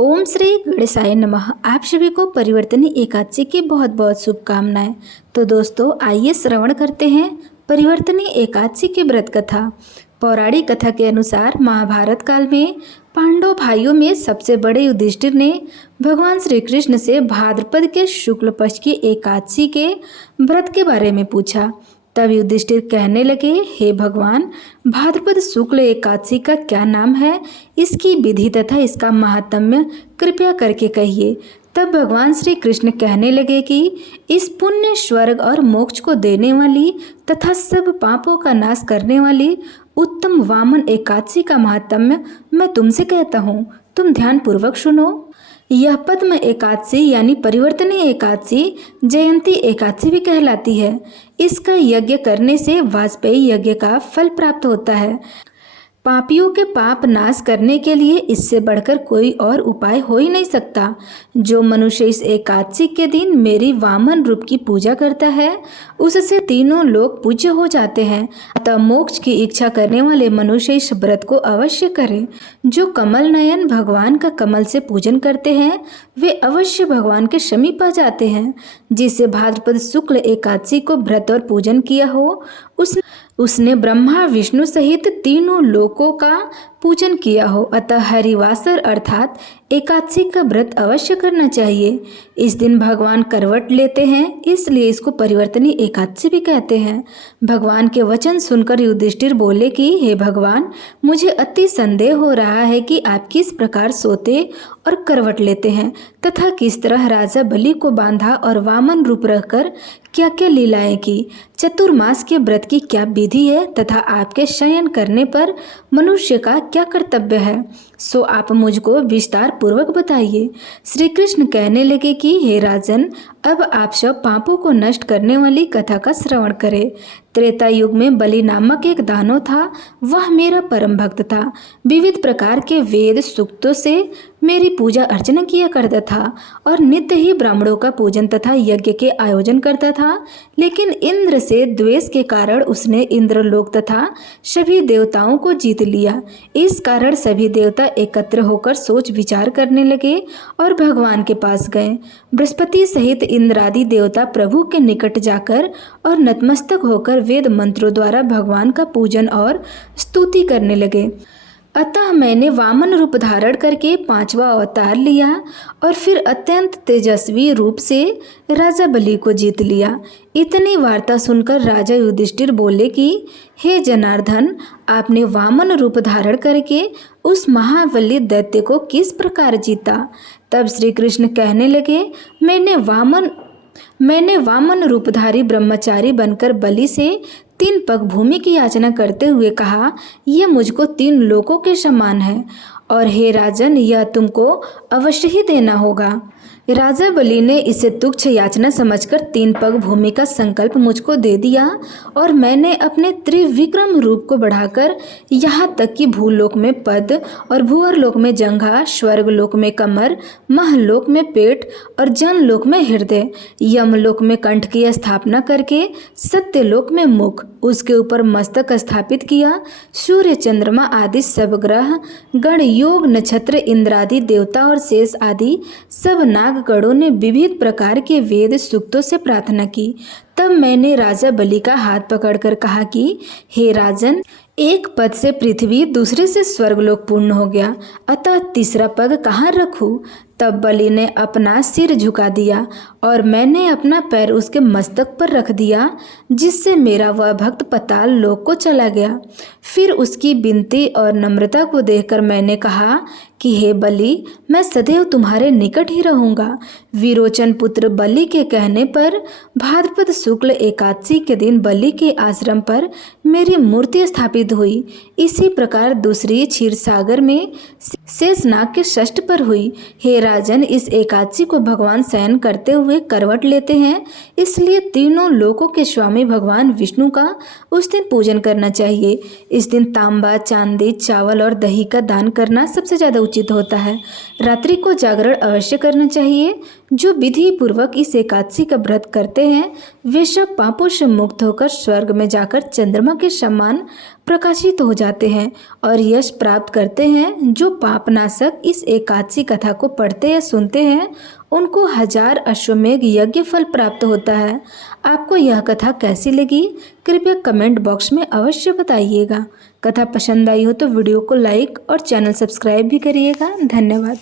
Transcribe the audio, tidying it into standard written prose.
ओम श्री गणेशाय नमः। आप सभी को परिवर्तनी एकादशी की बहुत बहुत शुभकामनाएं। तो दोस्तों आइए श्रवण करते हैं परिवर्तनी एकादशी की व्रत कथा। पौराणिक कथा के अनुसार महाभारत काल में पांडव भाइयों में सबसे बड़े युधिष्ठिर ने भगवान श्री कृष्ण से भाद्रपद के शुक्ल पक्ष की एकादशी के व्रत के बारे में पूछा। तब युधिष्ठिर कहने लगे, हे भगवान, भाद्रपद शुक्ल एकादशी का क्या नाम है, इसकी विधि तथा इसका महात्म्य कृपया करके कहिए। तब भगवान श्री कृष्ण कहने लगे कि इस पुण्य, स्वर्ग और मोक्ष को देने वाली तथा सब पापों का नाश करने वाली उत्तम वामन एकादशी का महात्म्य मैं तुमसे कहता हूँ, तुम ध्यान पूर्वक सुनो। यह पद्म एकादशी यानी परिवर्तनी एकादशी जयंती एकादशी भी कहलाती है। इसका यज्ञ करने से वाजपेयी यज्ञ का फल प्राप्त होता है। पापियों के पाप नाश करने के लिए इससे बढ़कर कोई और उपाय हो ही नहीं सकता। जो मनुष्य इस एकादशी के दिन मेरी वामन रूप की पूजा करता है, उससे तीनों लोग पूज्य हो जाते हैं। अतः मोक्ष की इच्छा करने वाले मनुष्य इस व्रत को अवश्य करें। जो कमल नयन भगवान का कमल से पूजन करते हैं, वे अवश्य भगवान के समीप आ जाते हैं। जिसे भाद्रपद शुक्ल एकादशी को व्रत और पूजन किया हो, उसने ब्रह्मा विष्णु सहित तीनों लोकों का पूजन किया हो। अतः हरिवासर अर्थात एकादशी का व्रत अवश्य करना चाहिए। इस दिन भगवान करवट लेते हैं, इसलिए इसको परिवर्तनी एकादशी भी कहते हैं। भगवान के वचन सुनकर युधिष्ठिर बोले कि हे भगवान, मुझे अति संदेह हो रहा है कि आप किस प्रकार सोते और करवट लेते हैं तथा किस तरह राजा बलि को बांधा और वामन रूप रखकर क्या क्या लीलाएं की। चतुर्मास के व्रत की क्या विधि है तथा आपके शयन करने पर मनुष्य का क्या कर्तव्य है, सो आप मुझको विस्तार पूर्वक बताइए। श्री कृष्ण कहने लगे कि हे राजन, अब आप सब पापों को नष्ट करने वाली कथा का श्रवण करें। त्रेता युग में बलि नामक एक दानव था। वह मेरा परम भक्त था। विविध प्रकार के वेद सूक्तों से मेरी पूजा अर्चना किया करता था और नित्य ही ब्राह्मणों का पूजन तथा यज्ञ के आयोजन करता था। लेकिन इंद्र से द्वेष के कारण उसने इंद्रलोक तथा सभी देवताओं को जीत लिया। इस कारण सभी देवता एकत्र होकर सोच विचार करने लगे और भगवान के पास गए। बृहस्पति सहित इंद्रादि देवता प्रभु के निकट जाकर और नतमस्तक होकर वेद मंत्रों द्वारा भगवान का पूजन और स्तुति करने लगे। अतः मैंने वामन रूप धारण करके 5वां अवतार लिया और फिर अत्यंत तेजस्वी रूप से राजा बलि को जीत लिया। इतनी वार्ता सुनकर राजा युधिष्ठिर बोले कि हे जनार्दन, आपने वामन रूप धारण करके उस महाबली दैत्य को किस प्रकार जीता। तब श्री कृष्ण कहने लगे, मैंने वामन रूपधारी ब्रह्मचारी बनकर बलि से 3 पग भूमि की याचना करते हुए कहा, यह मुझको 3 लोकों के समान है और हे राजन, यह तुमको अवश्य ही देना होगा। राजा बलि ने इसे तुच्छ याचना समझकर 3 पग भूमि का संकल्प मुझको दे दिया और मैंने अपने त्रिविक्रम रूप को बढ़ाकर यहाँ तक कि भूलोक में पद और भूअरलोक में जंघा, स्वर्गलोक में कमर, महलोक में पेट और जनलोक में हृदय, यमलोक में कंठ की स्थापना करके सत्यलोक में मुख, उसके ऊपर मस्तक स्थापित किया। सूर्य, चंद्रमा आदि सब ग्रह, गण, योग, नक्षत्र, इंद्रादि देवता और शेष आदि सब नागगणों ने विविध प्रकार के वेद सूक्तों से प्रार्थना की। तब मैंने राजा बलि का हाथ पकड़कर कहा कि हे राजन, एक पद से पृथ्वी, दूसरे से स्वर्गलोक पूर्ण हो गया, अतः तीसरा पग कहाँ रखूं। तब बलि ने अपना सिर झुका दिया और मैंने अपना पैर उसके मस्तक पर रख दिया, जिससे मेरा वह भक्त पाताल लोक को चला गया। फिर उसकी विनती और नम्रता को देखकर मैंने कहा कि हे बलि, मैं सदैव तुम्हारे निकट ही रहूँगा। विरोचन पुत्र बलि के कहने पर भाद्रपद शुक्ल एकादशी के दिन बलि के आश्रम पर मेरी मूर्ति स्थापित हुई। इसी प्रकार दूसरी क्षीरसागर में शेषनाग के षष्ठ पर हुई। हे राजन, इस एकादशी को भगवान शयन करते हुए करवट लेते हैं, इसलिए तीनों लोकों के स्वामी भगवान विष्णु का उस दिन पूजन करना चाहिए। इस दिन तांबा, चांदी, चावल और दही का दान करना सबसे ज़्यादा उचित होता है। रात्रि को जागरण अवश्य करना चाहिए। जो विधि पूर्वक इस एकादशी का व्रत करते हैं वे सब पापों से मुक्त होकर स्वर्ग में जाकर चंद्रमा के समान प्रकाशित हो जाते हैं और यश प्राप्त करते हैं। जो पापनाशक इस एकादशी कथा को पढ़ते या सुनते हैं उनको 1000 अश्वमेघ यज्ञ फल प्राप्त होता है। आपको यह कथा कैसी लगी कृपया कमेंट बॉक्स में अवश्य बताइएगा। कथा पसंद आई हो तो वीडियो को लाइक और चैनल सब्सक्राइब भी करिएगा। धन्यवाद।